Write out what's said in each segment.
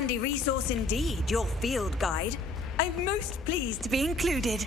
handy resource indeed, your field guide. I'm most pleased to be included.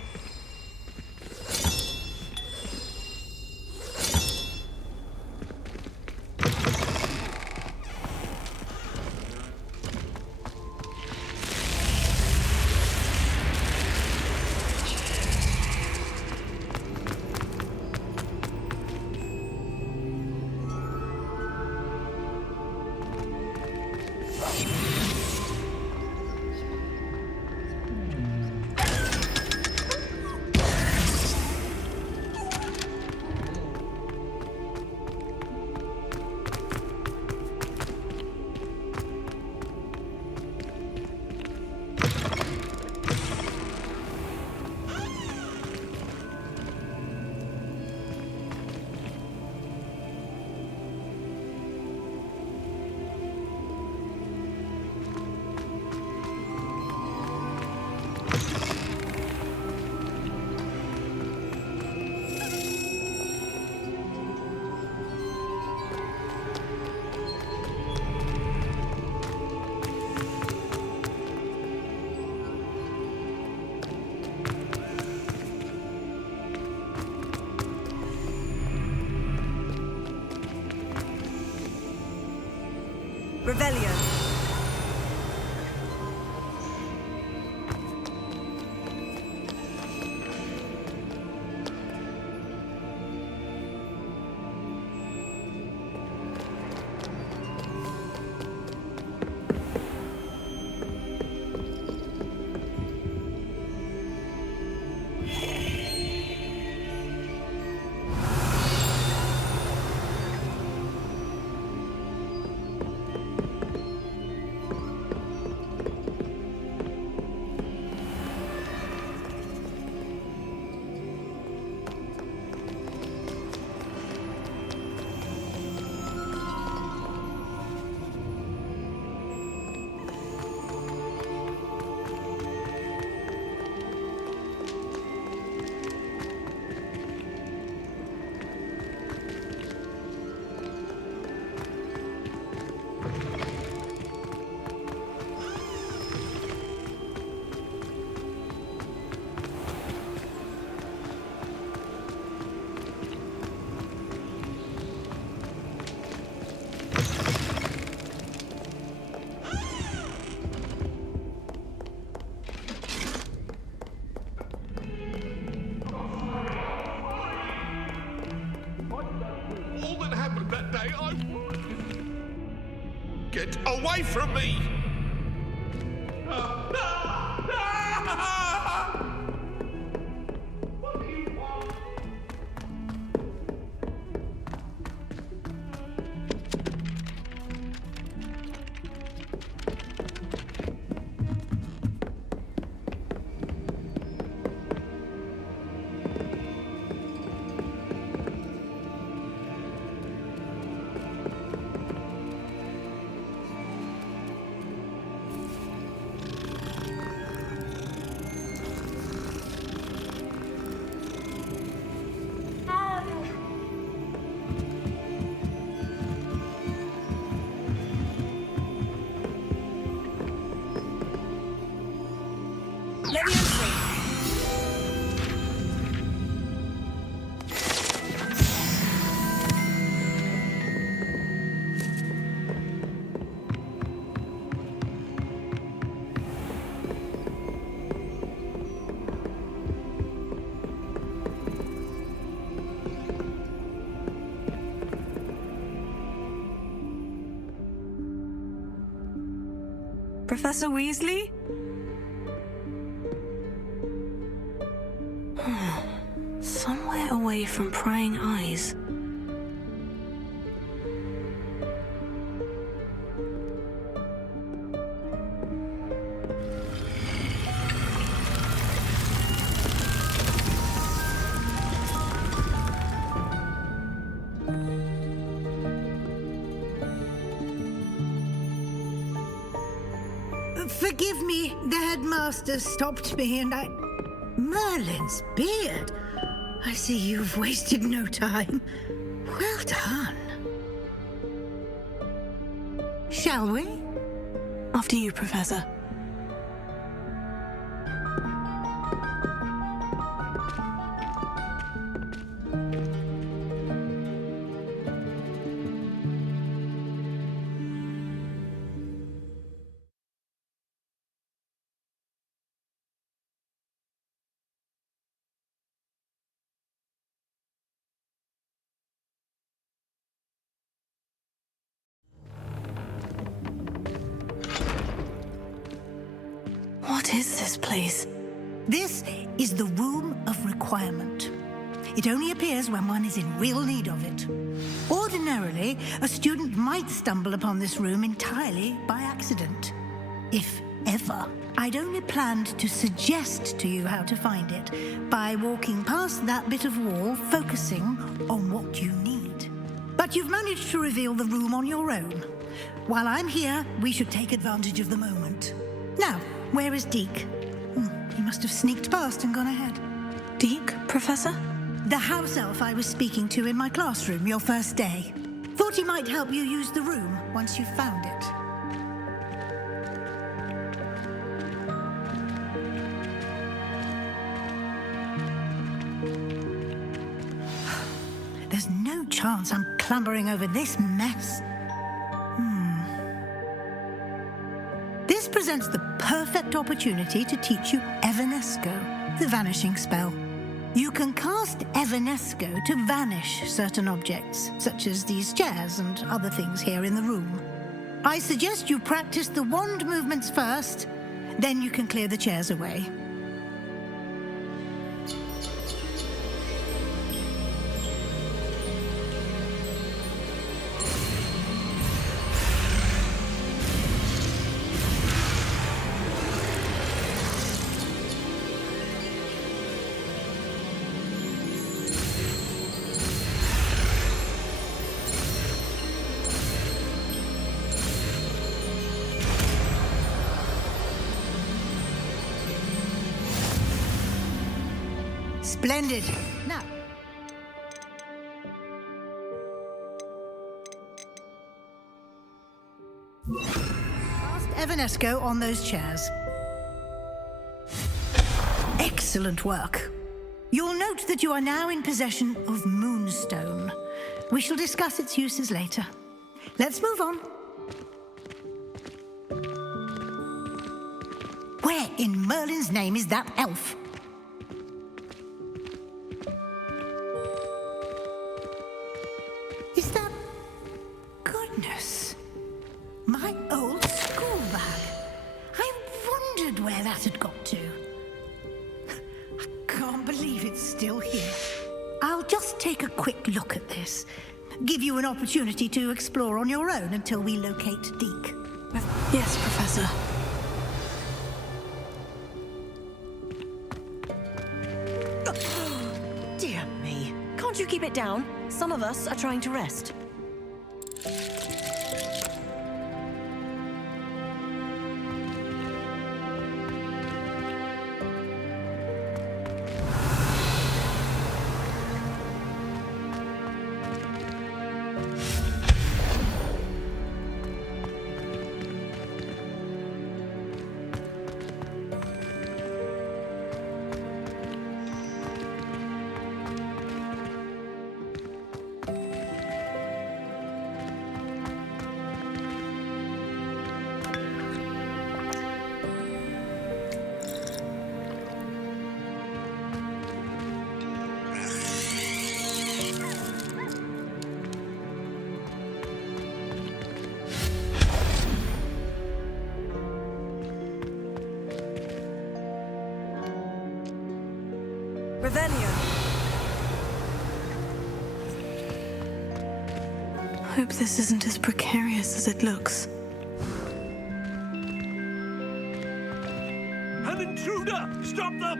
Revelio. Get away from me! What do you want? Professor Weasley? Somewhere away from prying eyes. Forgive me, the headmaster stopped me and I... Merlin's beard! I see you've wasted no time. Well done. Shall we? Of After you, Professor. What is this place? This is the Room of Requirement. It only appears when one is in real need of it. Ordinarily, a student might stumble upon this room entirely by accident. If ever. I'd only planned to suggest to you how to find it by walking past that bit of wall, focusing on what you need. But you've managed to reveal the room on your own. While I'm here, we should take advantage of the moment. Now, where is Deke? He must have sneaked past and gone ahead. Deke, Professor? The house elf I was speaking to in my classroom your first day. Thought he might help you use the room once you've found it. There's no chance I'm clambering over this mess. This presents the perfect opportunity to teach you Evanesco, the vanishing spell. You can cast Evanesco to vanish certain objects, such as these chairs and other things here in the room. I suggest you practice the wand movements first, then you can clear the chairs away. Splendid. Now, cast Evanesco on those chairs. Excellent work. You'll note that you are now in possession of Moonstone. We shall discuss its uses later. Let's move on. Where in Merlin's name is that elf? Is that... Goodness. My old school bag. I wondered where that had got to. I can't believe it's still here. I'll just take a quick look at this. Give you an opportunity to explore on your own until we locate Deke. Yes, Professor. Dear me. Can't you keep it down? Some of us are trying to rest. Revelio. Hope this isn't as precarious as it looks. An intruder! Stop them!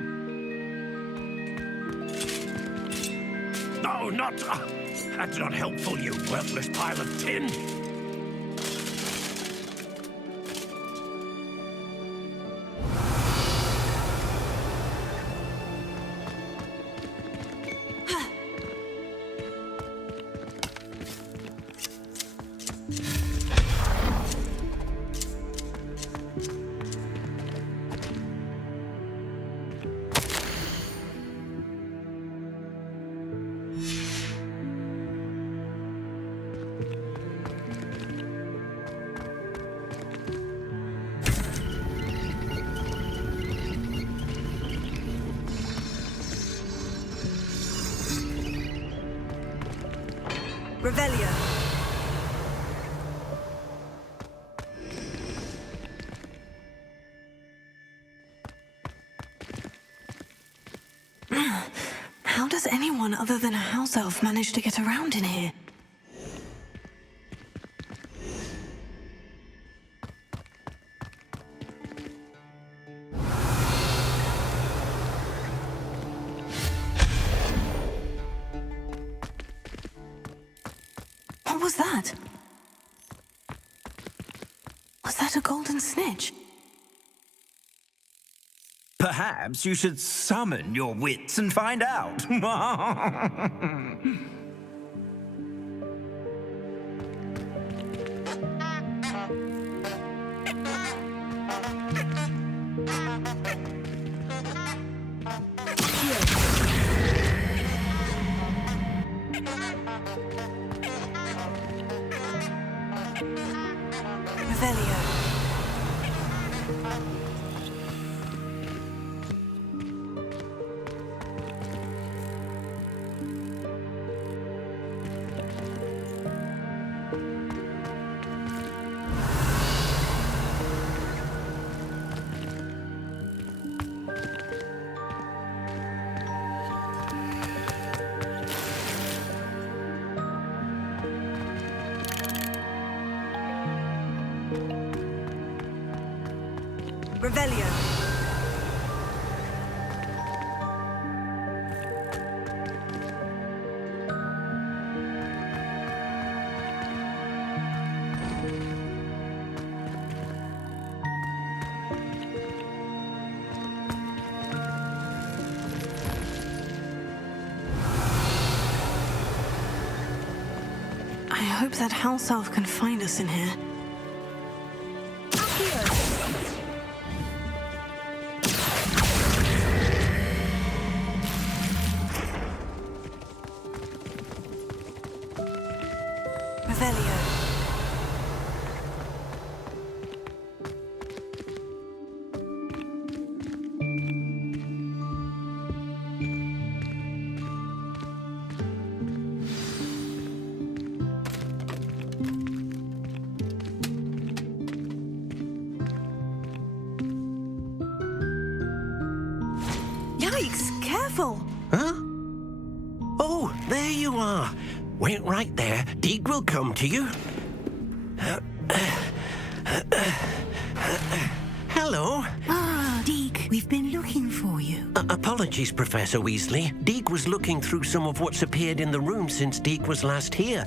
No, not... that's not helpful, you worthless pile of tin! Revelio. How does anyone other than a house elf manage to get around in here? What was that? Was that a golden snitch? Perhaps you should summon your wits and find out. Revelio. Revelio. I hope that house elf can find us in here. Revelio. Yikes! Careful! Huh? Oh, there you are. Wait right there. Deek will come to you. Hello. Ah, Deke, we've been looking for you. Apologies, Professor Weasley. Deek was looking through some of what's appeared in the room since Deek was last here.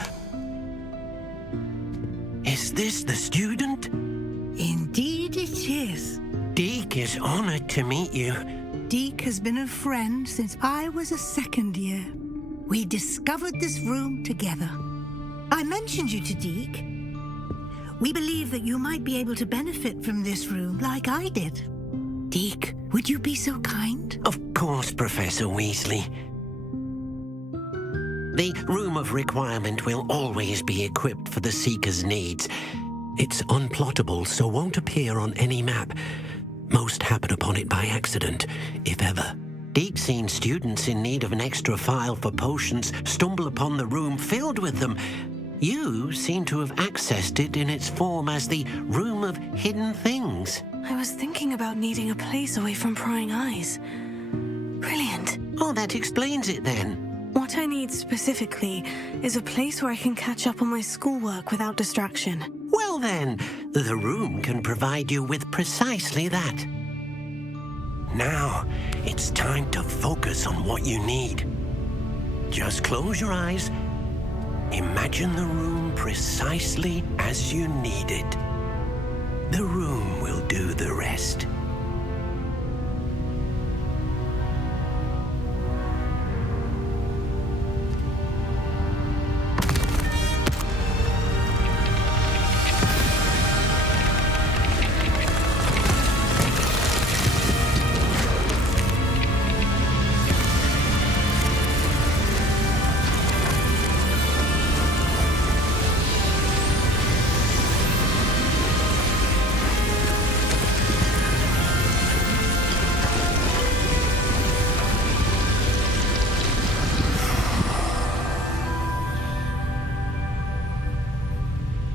Is this the student? Indeed it is. Deek is honored to meet you. Deke has been a friend since I was a second year. We discovered this room together. I mentioned you to Deke. We believe that you might be able to benefit from this room like I did. Deke, would you be so kind? Of course, Professor Weasley. The Room of Requirement will always be equipped for the Seeker's needs. It's unplottable, so won't appear on any map. Most happen upon it by accident, if ever. Deke's seen students in need of an extra file for potions stumble upon the room filled with them. You seem to have accessed it in its form as the Room of Hidden Things. I was thinking about needing a place away from prying eyes. Brilliant. Oh, that explains it then. What I need specifically is a place where I can catch up on my schoolwork without distraction. Well then, the room can provide you with precisely that. Now, it's time to focus on what you need. Just close your eyes. Imagine the room precisely as you need it. The room will do the rest.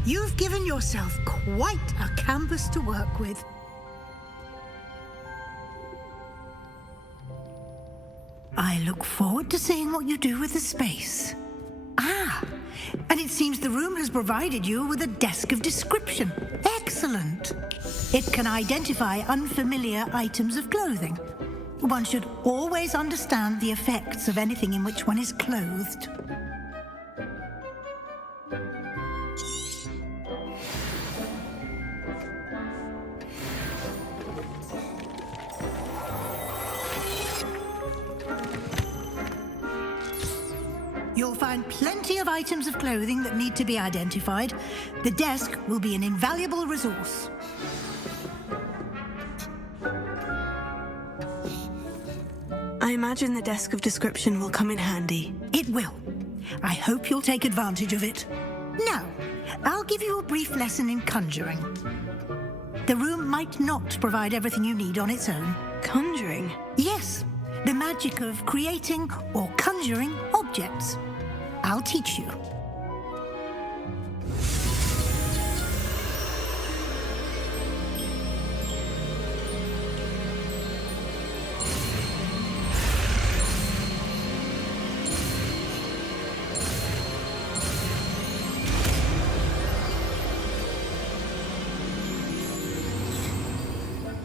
You've given yourself quite a canvas to work with. I look forward to seeing what you do with the space. Ah, and it seems the room has provided you with a desk of description. Excellent. It can identify unfamiliar items of clothing. One should always understand the effects of anything in which one is clothed. You'll find plenty of items of clothing that need to be identified. The desk will be an invaluable resource. I imagine the desk of description will come in handy. It will. I hope you'll take advantage of it. Now, I'll give you a brief lesson in conjuring. The room might not provide everything you need on its own. Conjuring? Yes, the magic of creating or conjuring objects. I'll teach you.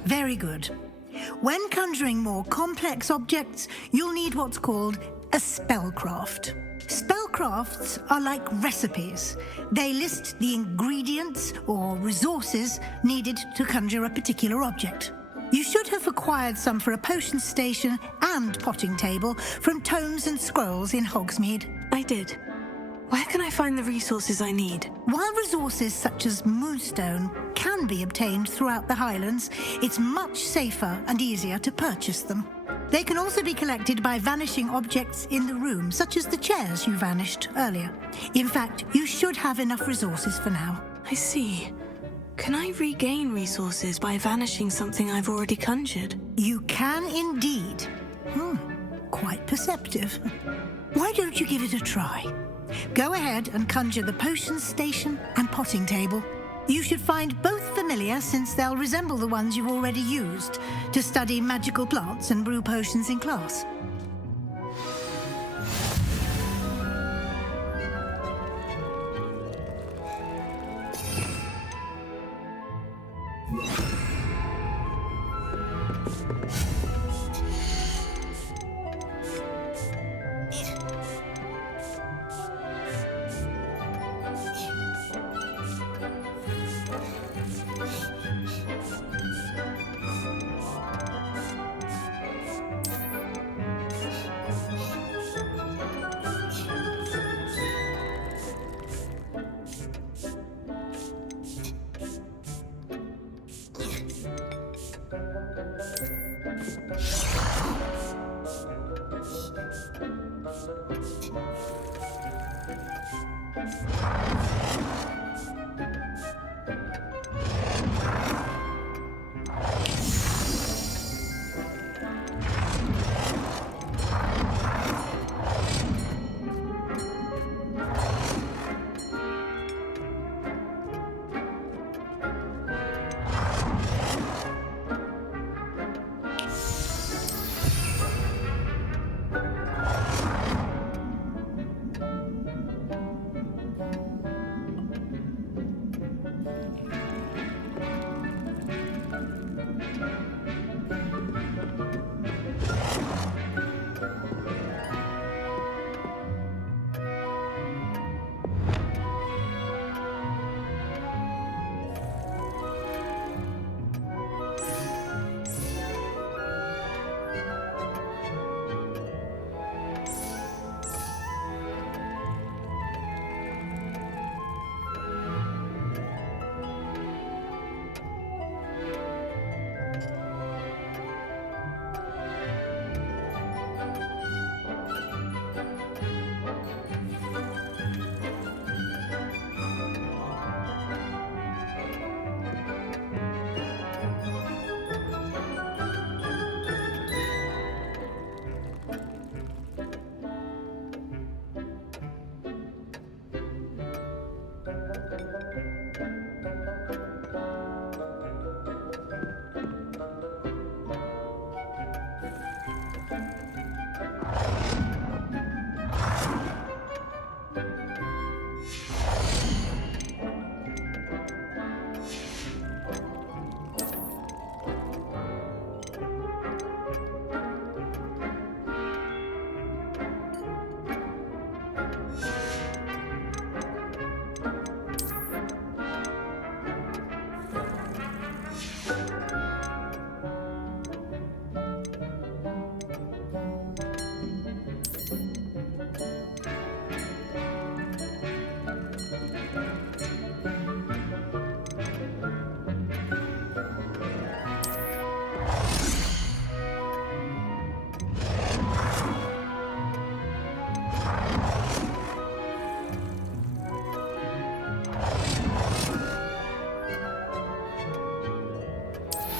Very good. When conjuring more complex objects, you'll need what's called a spellcraft. Spellcrafts are like recipes. They list the ingredients or resources needed to conjure a particular object. You should have acquired some for a potion station and potting table from tomes and scrolls in Hogsmeade. I did. Where can I find the resources I need? While resources such as moonstone can be obtained throughout the Highlands, it's much safer and easier to purchase them. They can also be collected by vanishing objects in the room, such as the chairs you vanished earlier. In fact, you should have enough resources for now. I see. Can I regain resources by vanishing something I've already conjured? You can indeed. Quite perceptive. Why don't you give it a try? Go ahead and conjure the potion station and potting table. You should find both familiar, since they'll resemble the ones you've already used to study magical plants and brew potions in class.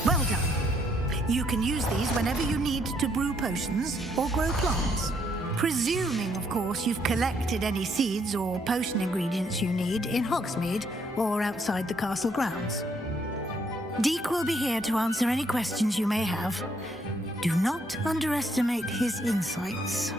Well done. You can use these whenever you need to brew potions or grow plants. Presuming, of course, you've collected any seeds or potion ingredients you need in Hogsmeade or outside the castle grounds. Deek will be here to answer any questions you may have. Do not underestimate his insights.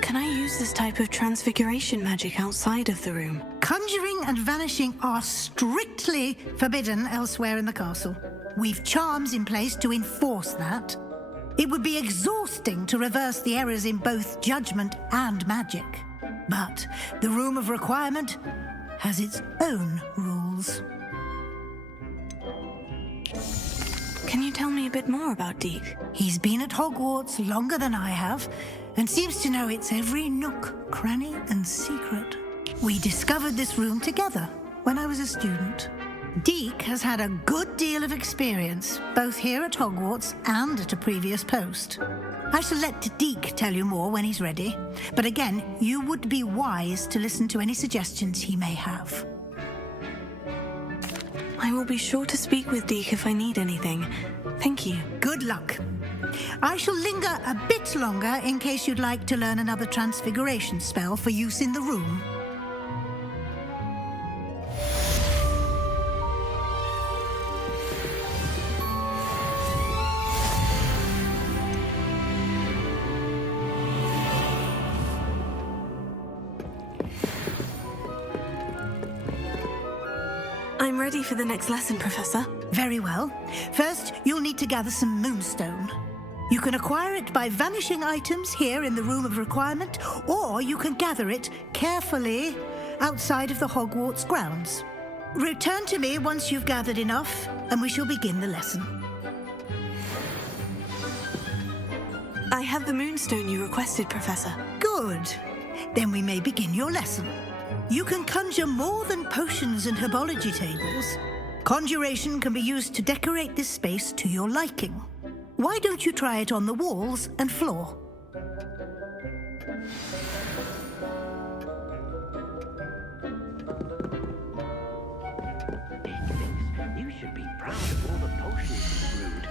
Can I use this type of transfiguration magic outside of the room? Conjuring and vanishing are strictly forbidden elsewhere in the castle. We've charms in place to enforce that. It would be exhausting to reverse the errors in both judgment and magic. But the Room of Requirement has its own rules. Can you tell me a bit more about Deek? He's been at Hogwarts longer than I have, and seems to know its every nook, cranny, and secret. We discovered this room together when I was a student. Deek has had a good deal of experience, both here at Hogwarts and at a previous post. I shall let Deek tell you more when he's ready, but again, you would be wise to listen to any suggestions he may have. I will be sure to speak with Deek if I need anything. Thank you. Good luck. I shall linger a bit longer in case you'd like to learn another transfiguration spell for use in the room. I'm ready for the next lesson, Professor. Very well. First, you'll need to gather some moonstone. You can acquire it by vanishing items here in the Room of Requirement, or you can gather it carefully outside of the Hogwarts grounds. Return to me once you've gathered enough, and we shall begin the lesson. I have the moonstone you requested, Professor. Good. Then we may begin your lesson. You can conjure more than potions and herbology tables. Conjuration can be used to decorate this space to your liking. Why don't you try it on the walls and floor? You should be proud of all the potions you brewed.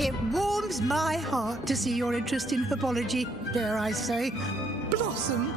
It warms my heart to see your interest in herbology, dare I say, blossom.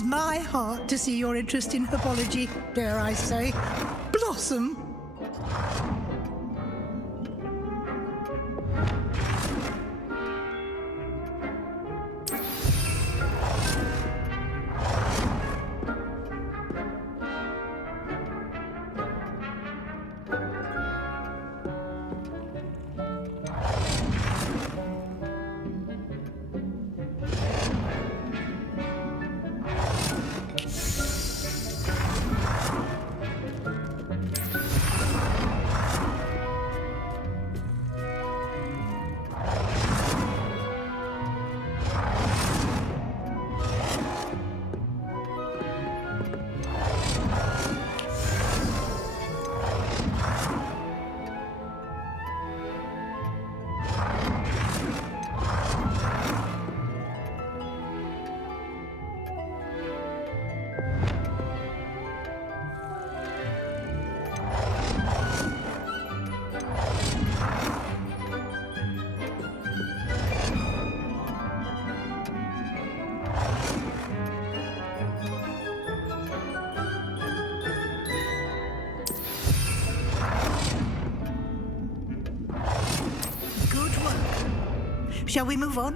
warms my heart to see your interest in herbology, dare I say, blossom. Shall we move on?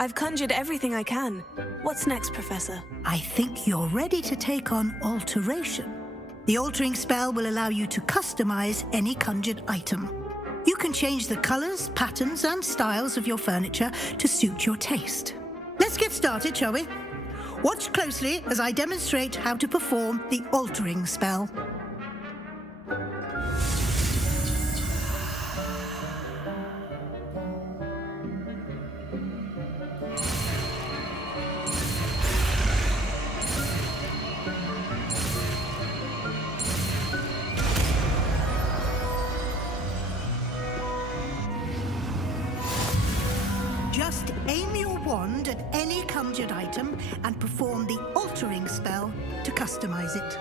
I've conjured everything I can. What's next, Professor? I think you're ready to take on alteration. The altering spell will allow you to customize any conjured item. You can change the colors, patterns, and styles of your furniture to suit your taste. Let's get started, shall we? Watch closely as I demonstrate how to perform the altering spell. Just aim your wand at any conjured item and perform the altering spell to customize it.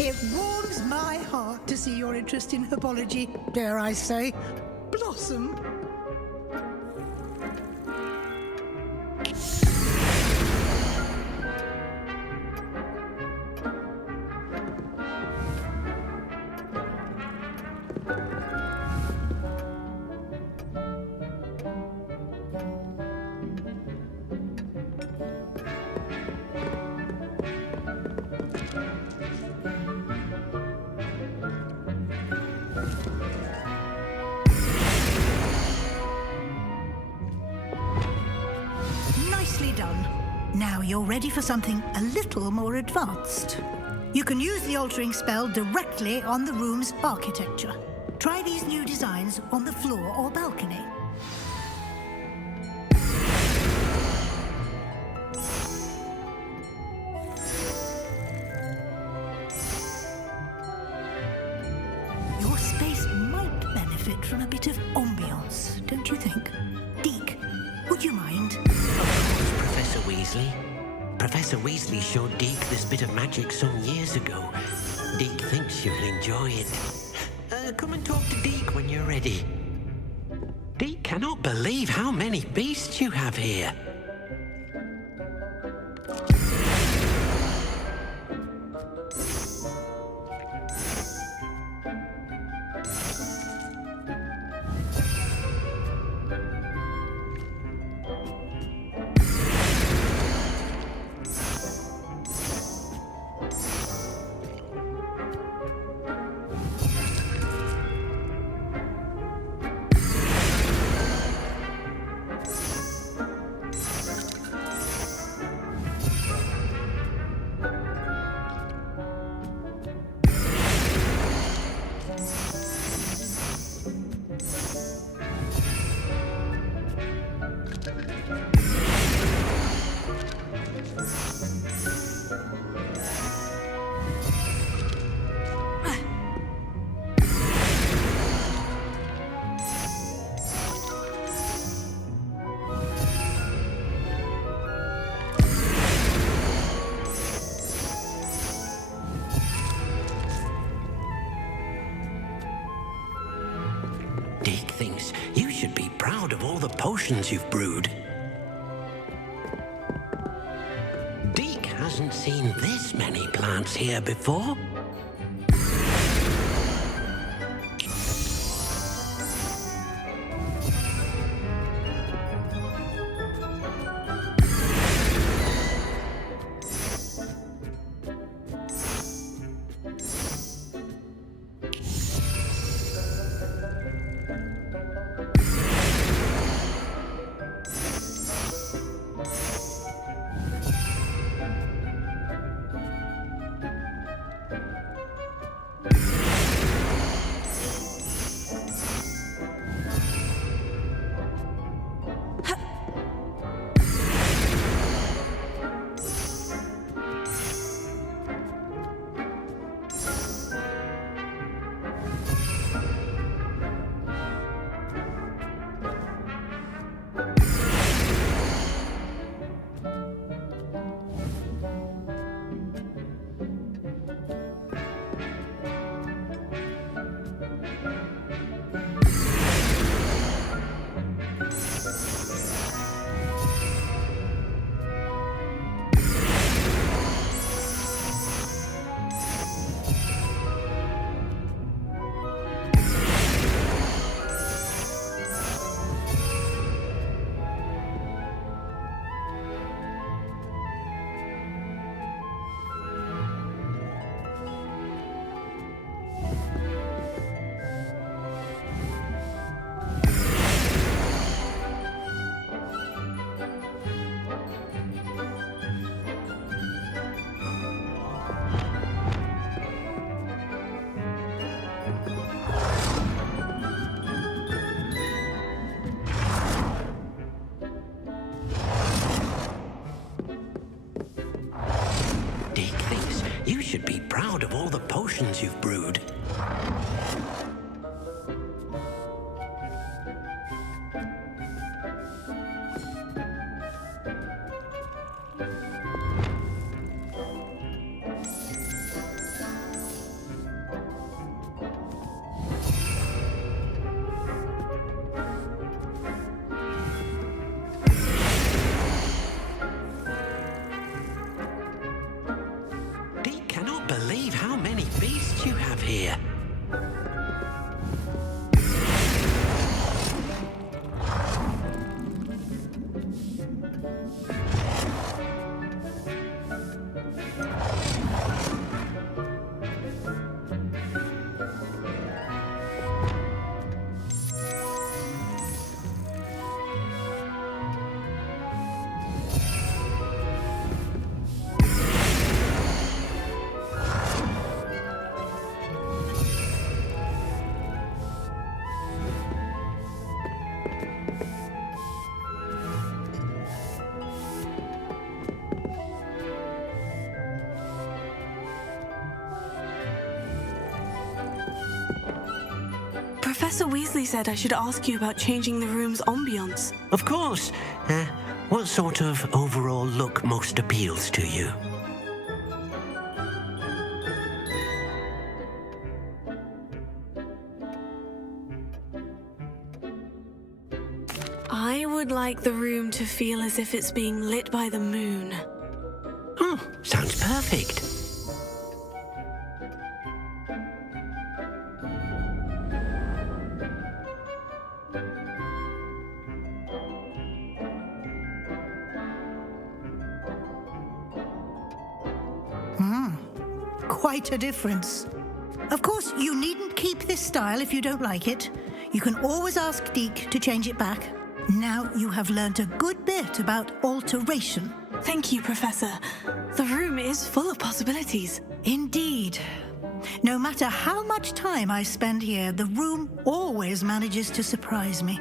It warms my heart to see your interest in herbology, dare I say, blossom. Nicely done. Now you're ready for something a little more advanced. You can use the altering spell directly on the room's architecture. Try these new designs on the floor or balcony. Your space might benefit from a bit of ambiance, don't you think? Deke, would you mind? Professor Weasley. Professor Weasley showed Deke this bit of magic some years ago. Deke thinks you'll enjoy it. Come and talk to Deke when you're ready. Deke cannot believe how many beasts you have here. proud of all the potions you've brewed. Deke hasn't seen this many plants here before. You should be proud of all the potions you've brewed. Believe how many beasts you have here. Professor Weasley said I should ask you about changing the room's ambience. Of course. What sort of overall look most appeals to you? I would like the room to feel as if it's being lit by the moon. Oh, sounds perfect. Quite a difference. Of course, you needn't keep this style if you don't like it. You can always ask Deke to change it back. Now you have learnt a good bit about alteration. Thank you, Professor. The room is full of possibilities. Indeed. No matter how much time I spend here, the room always manages to surprise me.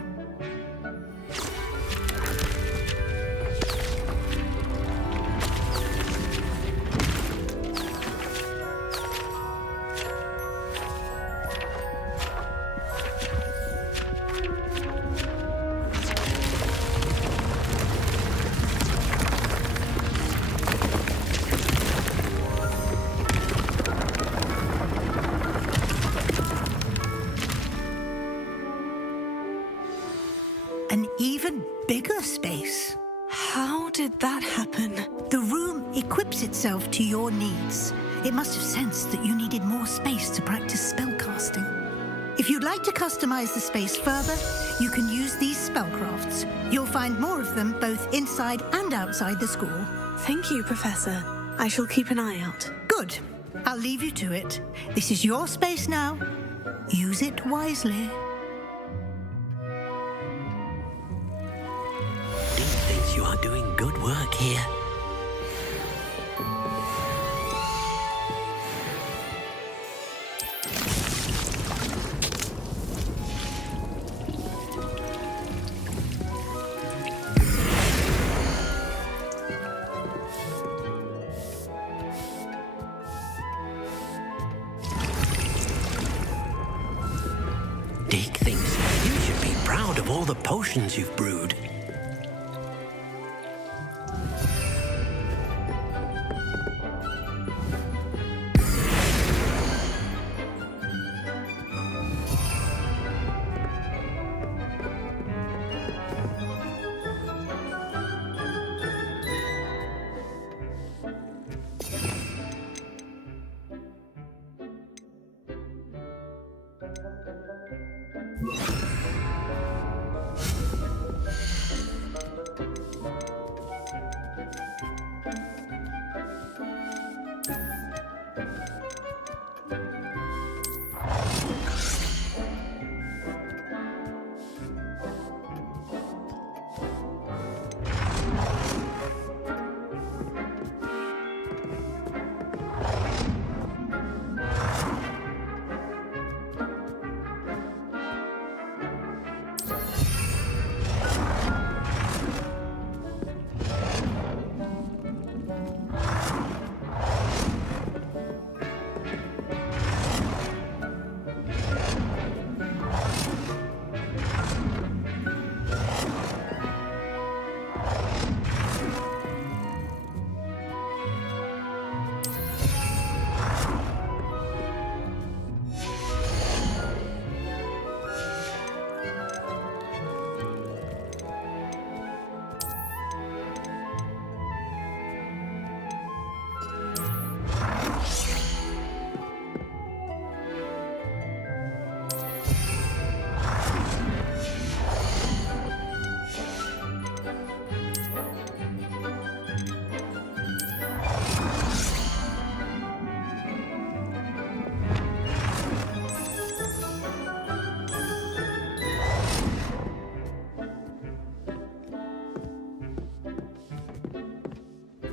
an even bigger space. How did that happen? The room equips itself to your needs. It must have sensed that you needed more space to practice spellcasting. If you'd like to customize the space further, you can use these spellcrafts. You'll find more of them both inside and outside the school. Thank you, Professor. I shall keep an eye out. Good. I'll leave you to it. This is your space now. Use it wisely. Dean thinks you are doing good work here. Deke thinks you should be proud of all the potions you've brewed.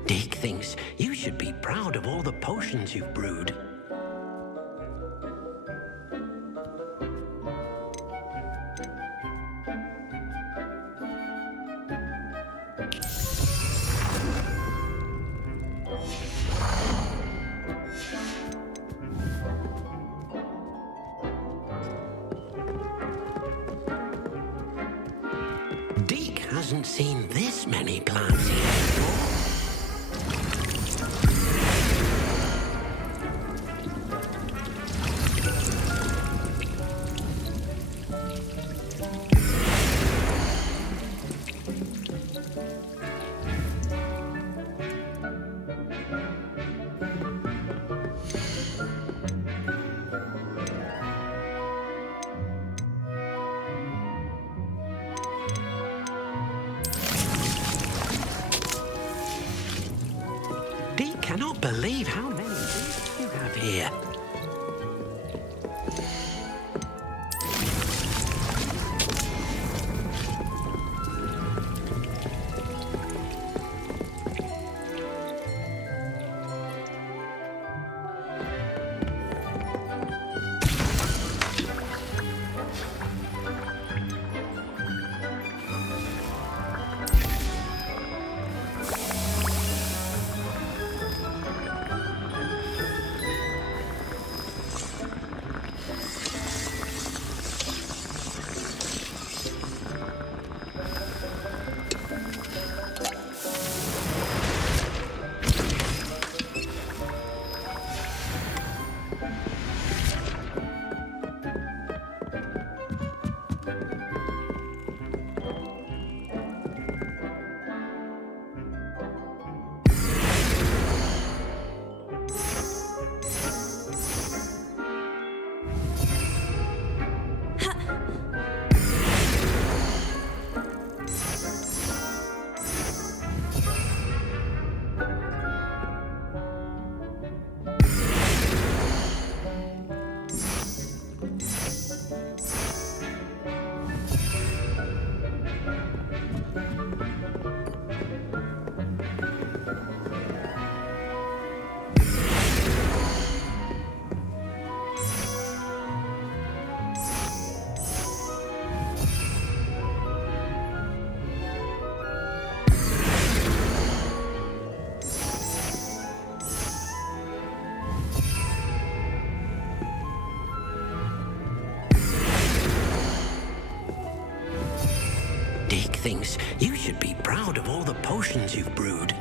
Deke thinks you should be proud of all the potions you've brewed. Deke hasn't seen this many plants here before. Deke cannot believe how many beasts you have here. things. You should be proud of all the potions you've brewed.